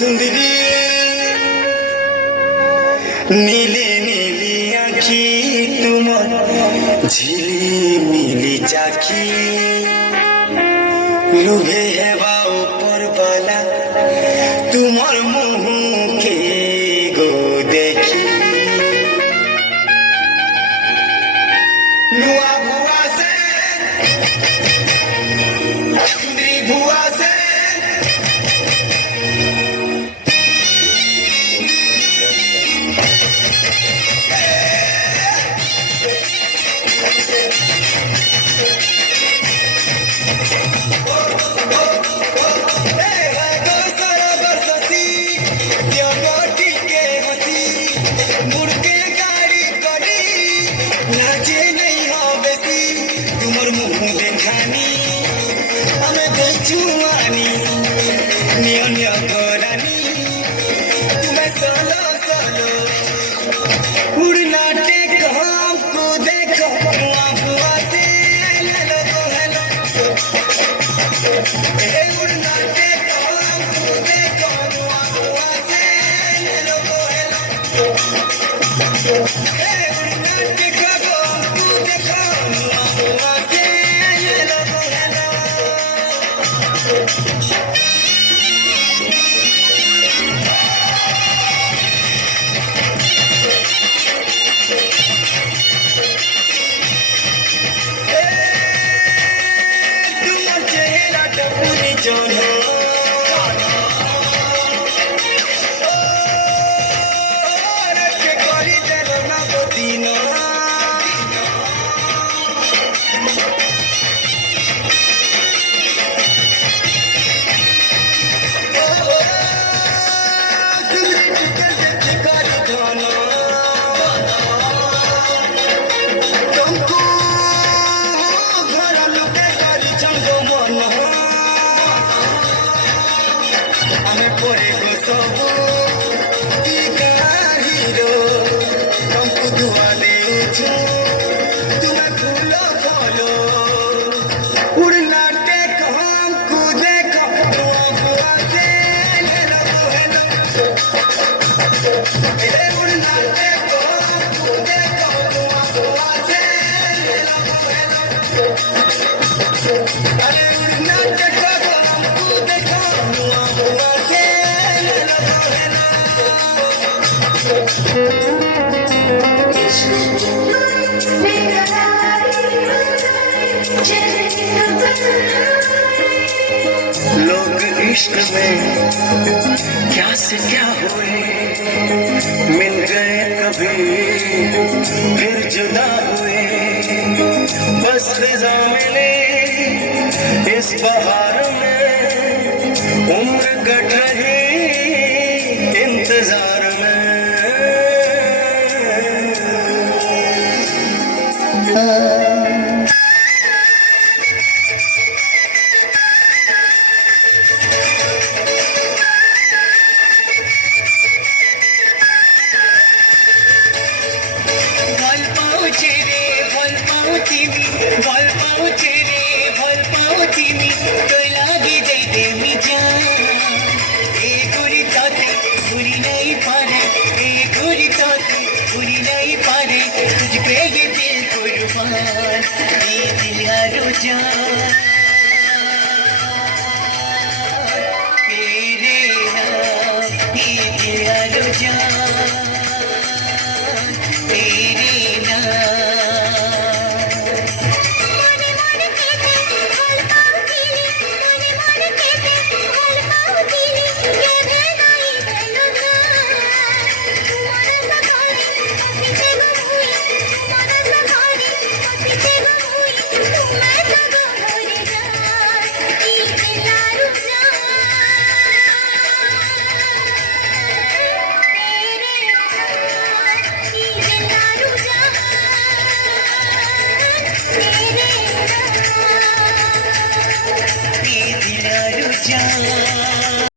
सुंदरी नीली नीली आखी तुमर झिलिमिली चाखी लुभे हेबा ऊपर बाला तुमर मुँह के गो देखी लुआ भुआ से सुंदरी भुआ से लोग इश्क में क्या से क्या हुए, मिल गए कभी फिर जुदा हुए, बस फिजा मिली इस बहार में, उम्र कट रही इंतजार में। तेरे नाम ये दिल आलो जान।